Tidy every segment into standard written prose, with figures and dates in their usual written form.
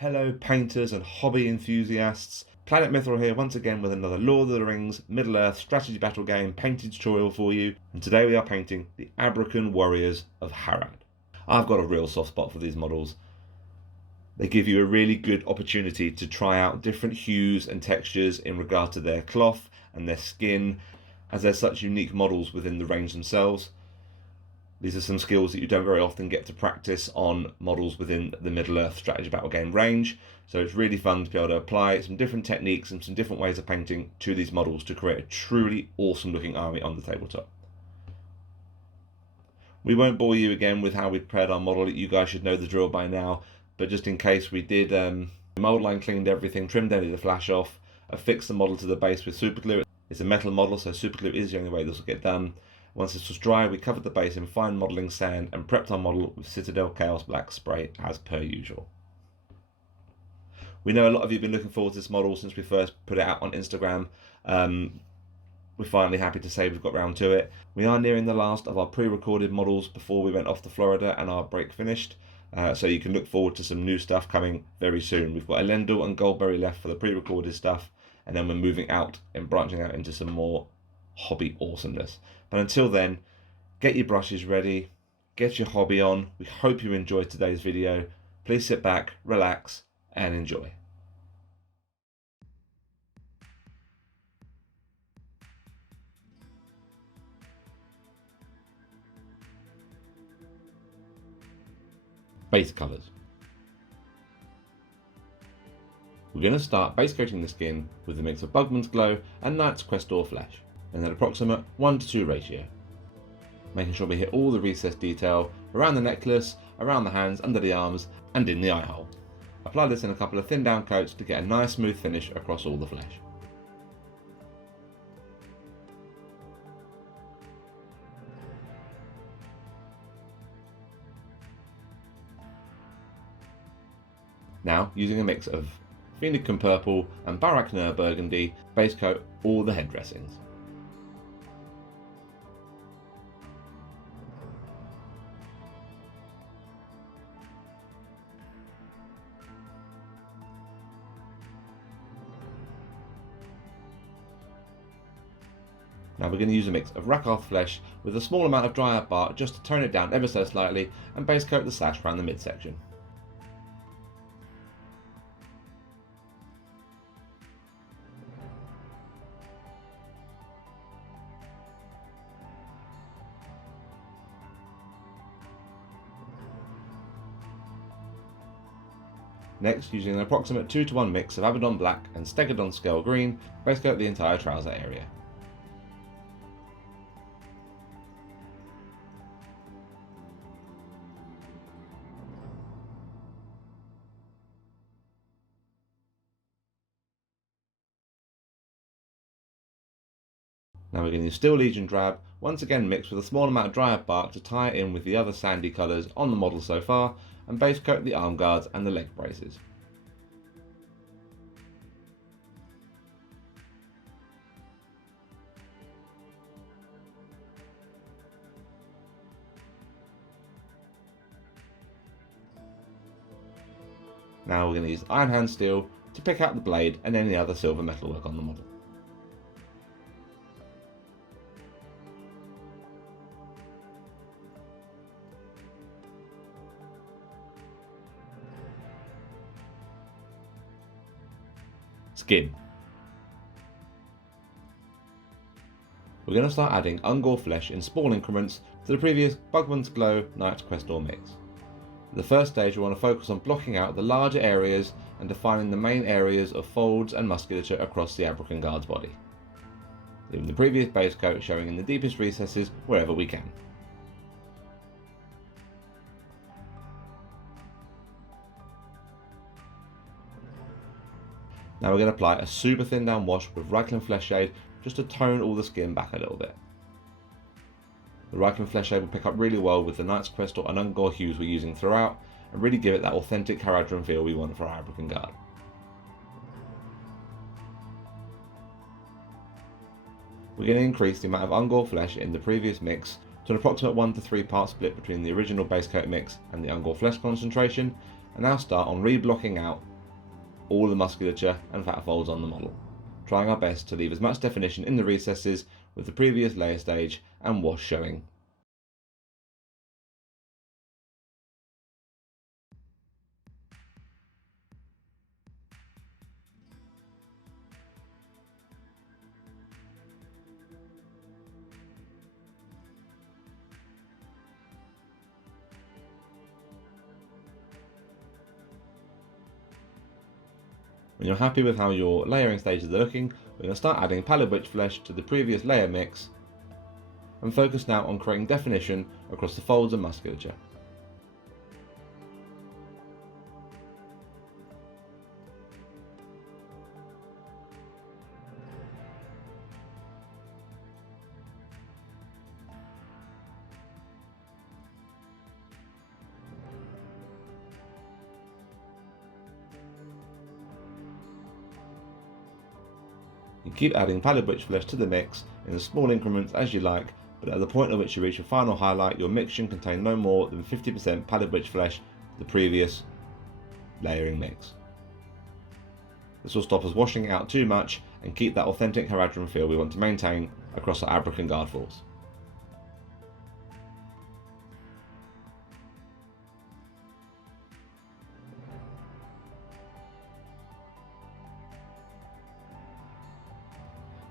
Hello painters and hobby enthusiasts, Planet Mithril here once again with another Lord of the Rings Middle-earth strategy battle game painting tutorial for you, and today we are painting the Abrakhan warriors of Harad. I've got a real soft spot for these models. They give you a really good opportunity to try out different hues and textures in regard to their cloth and their skin, as they're such unique models within the range themselves. These are some skills that you don't very often get to practice on models within the Middle-earth strategy battle game range, so it's really fun to be able to apply some different techniques and some different ways of painting to these models to create a truly awesome looking army on the tabletop. We won't bore you again with how we prepared our model. You guys should know the drill by now, but just in case we did, mold line cleaned everything, trimmed any of the flash off, affixed the model to the base with super glue. It's a metal model, so super glue is the only way this will get done. Once this was dry, we covered the base in fine modelling sand and prepped our model with Citadel Chaos Black spray as per usual. We know a lot of you have been looking forward to this model since we first put it out on Instagram. We're finally happy to say we've got round to it. We are nearing the last of our pre-recorded models before we went off to Florida and our break finished. So you can look forward to some new stuff coming very soon. We've got Elendil and Goldberry left for the pre-recorded stuff, and then we're moving out and branching out into some more hobby awesomeness. But until then, get your brushes ready, get your hobby on. We hope you enjoyed today's video. Please sit back, relax, and enjoy. Base colours. We're going to start base coating the skin with a mix of Bugman's Glow and Knight's Crest or Flesh, in an approximate 1:2 ratio. Making sure we hit all the recessed detail around the necklace, around the hands, under the arms, and in the eye hole. Apply this in a couple of thin down coats to get a nice smooth finish across all the flesh. Now, using a mix of Phoenician Purple and Baraknur Burgundy, base coat all the head dressings. Now we're going to use a mix of Rakarth Flesh with a small amount of dry out bark just to tone it down ever so slightly, and base coat the sash around the midsection. Next, using an approximate 2:1 mix of Abaddon Black and Stegadon Scale Green, base coat the entire trouser area. Now we're going to use Steel Legion Drab, once again mixed with a small amount of dry up bark to tie it in with the other sandy colours on the model so far, and base coat the arm guards and the leg braces. Now we're going to use Iron Hand Steel to pick out the blade and any other silver metalwork on the model. Skin. We're going to start adding Ungor Flesh in small increments to the previous Bugman's Glow Knight's Crest or mix. At the first stage, we want to focus on blocking out the larger areas and defining the main areas of folds and musculature across the Abrakhan guard's body, leaving the previous base coat showing in the deepest recesses wherever we can. Now we're going to apply a super thin down wash with Reikland Flesh Shade just to tone all the skin back a little bit. The Reikland Flesh Shade will pick up really well with the Knight's Crest and Ungor hues we're using throughout, and really give it that authentic Haradrim feel we want for our Abrakhan guard. We're going to increase the amount of Ungor Flesh in the previous mix to an approximate 1 to 3 part split between the original base coat mix and the Ungor Flesh concentration, and now start on re-blocking out all the musculature and fat folds on the model, trying our best to leave as much definition in the recesses with the previous layer stage and wash showing. When you're happy with how your layering stages are looking, we're going to start adding pallid witch flesh to the previous layer mix and focus now on creating definition across the folds and musculature. You keep adding pallid witch flesh to the mix in as small increments as you like, but at the point at which you reach your final highlight, your mix should contain no more than 50% pallid witch flesh to the previous layering mix. This will stop us washing it out too much and keep that authentic Haradrim feel we want to maintain across our Abrakhan guard falls.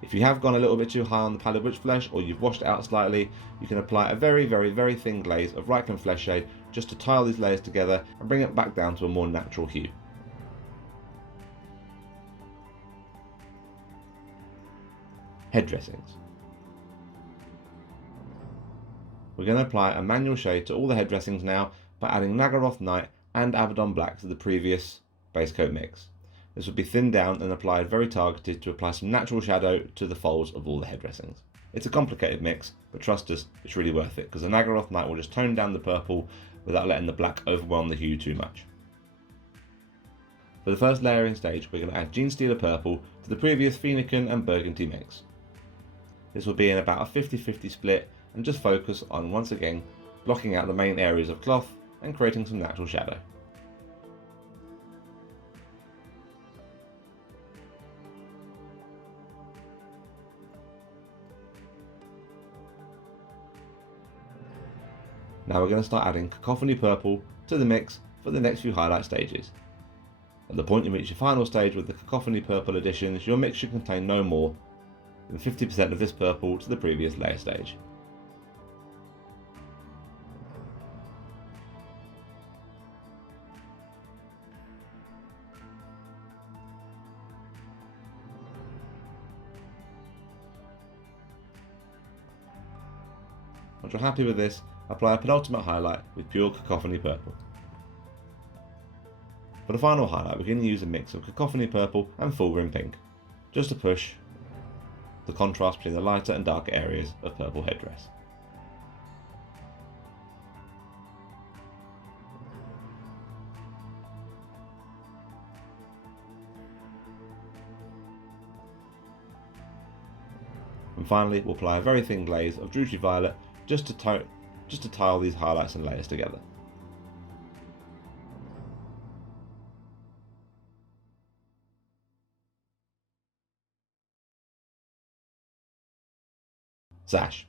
If you have gone a little bit too high on the pallid witch flesh or you've washed it out slightly, you can apply a very thin glaze of Reichland flesh shade just to tile these layers together and bring it back down to a more natural hue. Head dressings. We're going to apply a manual shade to all the head dressings now by adding Nagaroth Night and Abaddon Black to the previous base coat mix. This will be thinned down and applied very targeted to apply some natural shadow to the folds of all the head dressings. It's a complicated mix, but trust us, it's really worth it because the Nagaroth Night will just tone down the purple without letting the black overwhelm the hue too much. For the first layering stage, we're going to add Genestealer Purple to the previous Fennekin and Burgundy mix. This will be in about a 50-50 split and just focus on, once again, blocking out the main areas of cloth and creating some natural shadow. Now we're going to start adding Cacophony Purple to the mix for the next few highlight stages. At the point you reach your final stage with the Cacophony Purple additions, your mix should contain no more than 50% of this purple to the previous layer stage. Once you're happy with this, apply a penultimate highlight with pure Cacophony Purple. For the final highlight, we're going to use a mix of Cacophony Purple and Full Rim Pink, just to push the contrast between the lighter and darker areas of purple headdress. And finally, we'll apply a very thin glaze of Drushy Violet just to tile these highlights and layers together. Sash.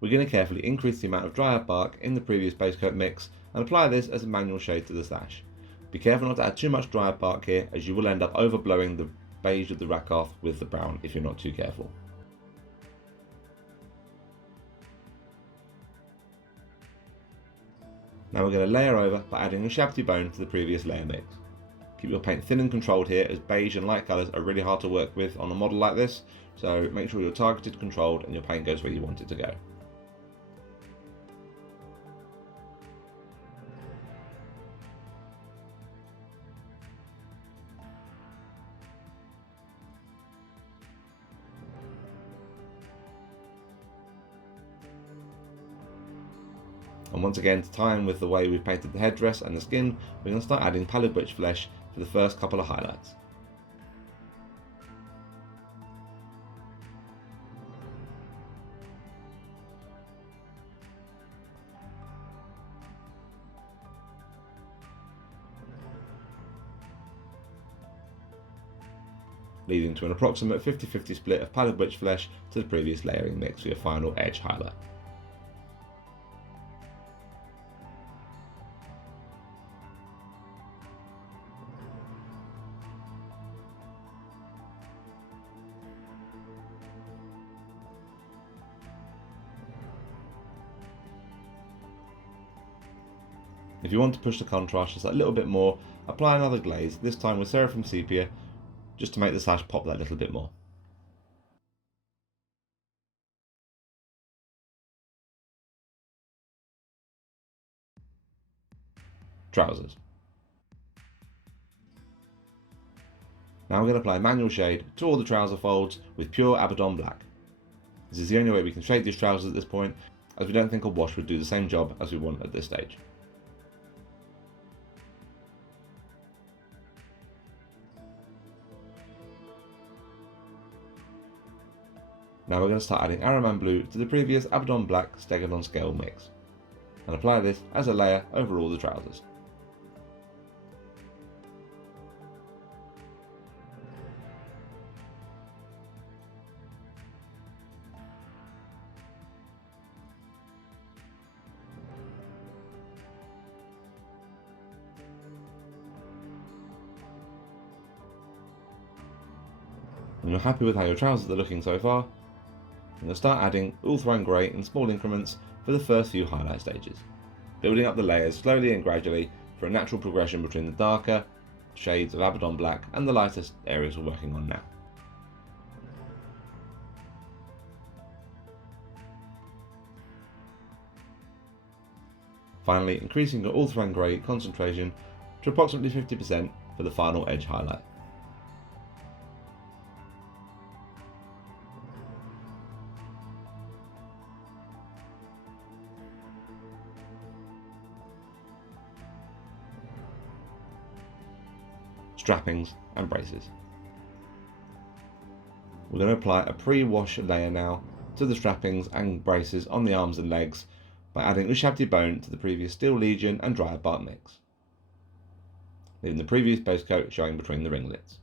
We're going to carefully increase the amount of dry bark in the previous base coat mix and apply this as a manual shade to the sash. Be careful not to add too much dry bark here, as you will end up overblowing the beige of the Rakoth with the brown if you're not too careful. Now we're going to layer over by adding a Shabty Bone to the previous layer mix. Keep your paint thin and controlled here, as beige and light colours are really hard to work with on a model like this, so make sure you're targeted, controlled, and your paint goes where you want it to go. And once again, to tie in with the way we've painted the headdress and the skin, we're going to start adding pallid witch flesh for the first couple of highlights. leading to an approximate 50-50 split of pallid witch flesh to the previous layering mix for your final edge highlight. If you want to push the contrast just a little bit more, apply another glaze, this time with Seraphim Sepia, just to make the sash pop that little bit more. Trousers. Now we're going to apply manual shade to all the trouser folds with pure Abrakhan black. This is the only way we can shade these trousers at this point, as we don't think a wash would do the same job as we want at this stage. Now we're going to start adding Araman Blue to the previous Abrakhan Black Stegadon Scale mix, and apply this as a layer over all the trousers. When you're happy with how your trousers are looking so far, I'm going to start adding Ulthuan Grey in small increments for the first few highlight stages, building up the layers slowly and gradually for a natural progression between the darker shades of Abrakhan Black and the lightest areas we're working on now. Finally, increasing your Ulthuan Grey concentration to approximately 50% for the final edge highlight. Strappings and braces. We're going to apply a pre-wash layer now to the strappings and braces on the arms and legs by adding Ushabti bone to the previous Steel Legion and Dryad Bark mix, leaving the previous base coat showing between the ringlets.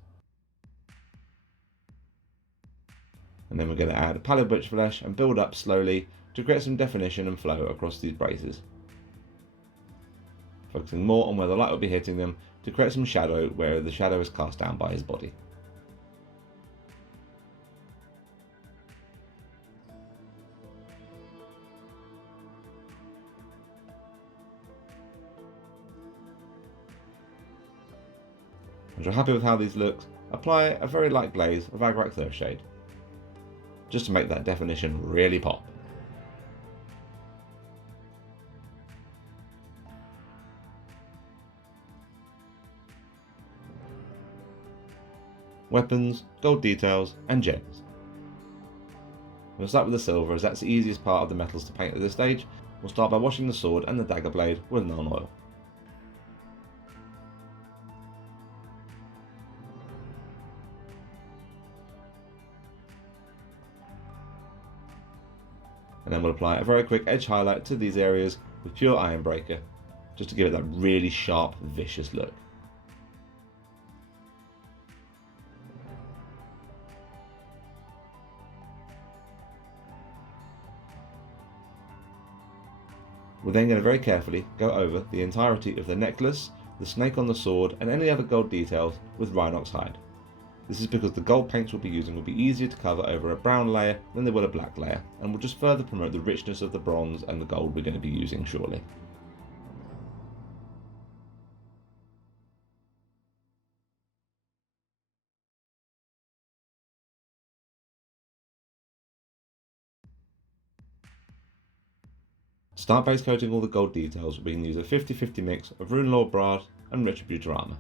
And then we're going to add pallid witch flesh and build up slowly to create some definition and flow across these braces, focusing more on where the light will be hitting them to create some shadow where the shadow is cast down by his body. Once you're happy with how these look, apply a very light glaze of Agrak Thirst Shade, just to make that definition really pop. Weapons, gold details and gems. We'll start with the silver as that's the easiest part of the metals to paint at this stage. We'll start by washing the sword and the dagger blade with Nuln Oil. And then we'll apply a very quick edge highlight to these areas with pure Ironbreaker, just to give it that really sharp, vicious look. We're then going to very carefully go over the entirety of the necklace, the snake on the sword and any other gold details with Rhinox hide. This is because the gold paints we'll be using will be easier to cover over a brown layer than they will a black layer, and will just further promote the richness of the bronze and the gold we're going to be using shortly. To start base coating all the gold details, we can use a 50-50 mix of Rune Lord Brass and Retributor armour.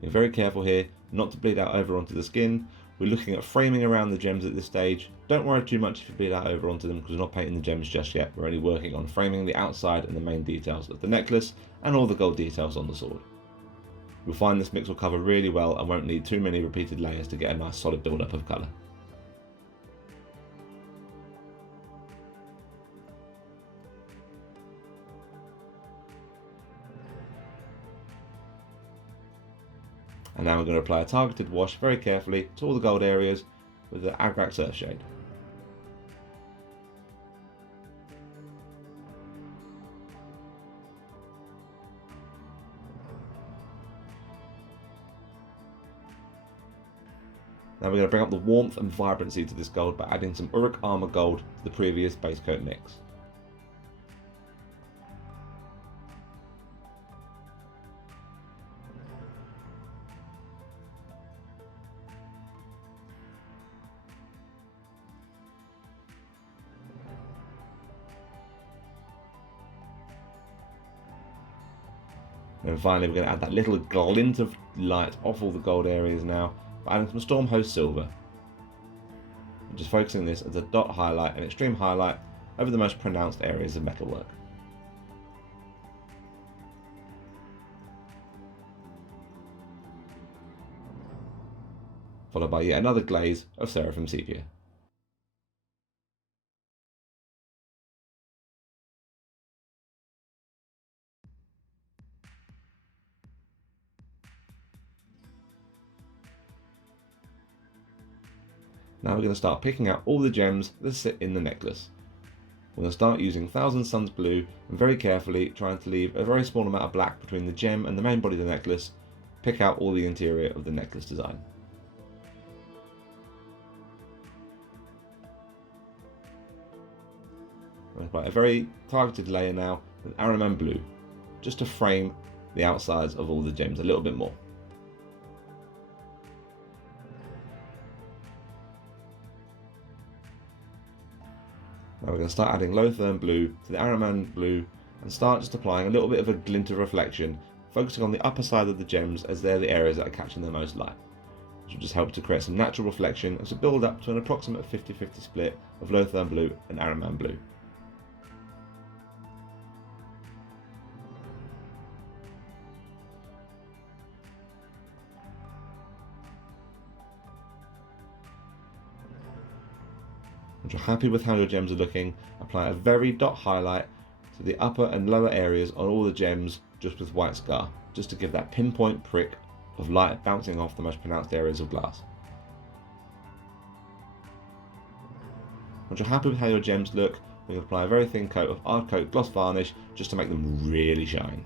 Be very careful here not to bleed out over onto the skin. We're looking at framing around the gems at this stage. Don't worry too much if you bleed out over onto them, because we're not painting the gems just yet. We're only working on framing the outside and the main details of the necklace and all the gold details on the sword. You'll find this mix will cover really well and won't need too many repeated layers to get a nice solid build up of colour. And now we're going to apply a targeted wash very carefully to all the gold areas with the Abrakhan surf shade. Now we're going to bring up the warmth and vibrancy to this gold by adding some Uruk Armor gold to the previous base coat mix. And finally we're going to add that little glint of light off all the gold areas now by adding some Storm Host Silver. And just focusing this as a dot highlight and extreme highlight over the most pronounced areas of metalwork. Followed by yet another glaze of Seraphim Sepia. Now we're going to start picking out all the gems that sit in the necklace. We're going to start using Thousand Suns blue and very carefully trying to leave a very small amount of black between the gem and the main body of the necklace. Pick out all the interior of the necklace design. I'm going to apply a very targeted layer now with Araman blue, just to frame the outsides of all the gems a little bit more. Now we're going to start adding Lothian blue to the Araman blue and start just applying a little bit of a glint of reflection, focusing on the upper side of the gems as they're the areas that are catching the most light. This will just help to create some natural reflection and to build up to an approximate 50-50 split of Lothian blue and Araman blue. Once you're happy with how your gems are looking, apply a very dot highlight to the upper and lower areas on all the gems just with white scar, just to give that pinpoint prick of light bouncing off the most pronounced areas of glass. Once you're happy with how your gems look, we can apply a very thin coat of Art Coat gloss varnish just to make them really shine.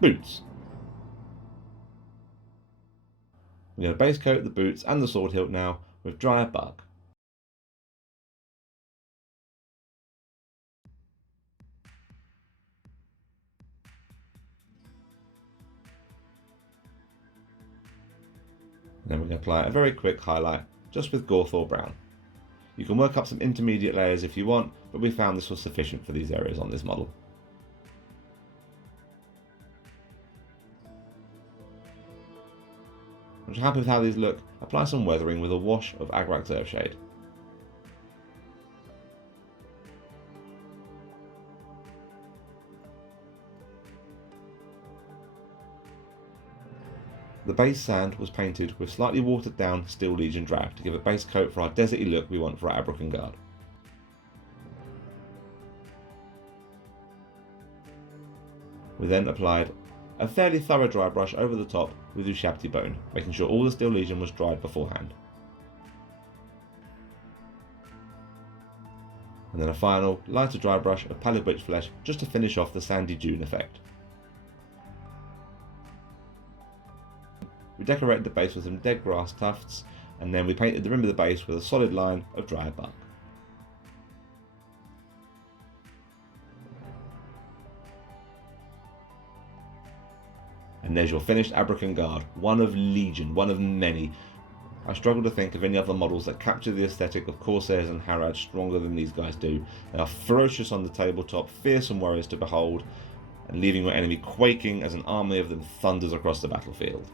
Boots. We're going to base coat the boots and the sword hilt now with dry bark. And then we're going to apply a very quick highlight just with Gawthor brown. You can work up some intermediate layers if you want, but we found this was sufficient for these areas on this model. Once you're happy with how these look, apply some weathering with a wash of Abrakhan surf shade. The base sand was painted with slightly watered down Steel Legion drag to give a base coat for our deserty look we want for our Abrakhan guard. We then applied a fairly thorough dry brush over the top with Ushabti bone, making sure all the Steel Legion was dried beforehand. And then a final, lighter dry brush of Pallid Witch Flesh just to finish off the sandy dune effect. We decorated the base with some dead grass tufts, and then we painted the rim of the base with a solid line of dry bark. And there's your finished Abrakhan guard, one of legion, one of many. I struggle to think of any other models that capture the aesthetic of Corsairs and Harad stronger than these guys do. They are ferocious on the tabletop, fearsome warriors to behold, and leaving your enemy quaking as an army of them thunders across the battlefield.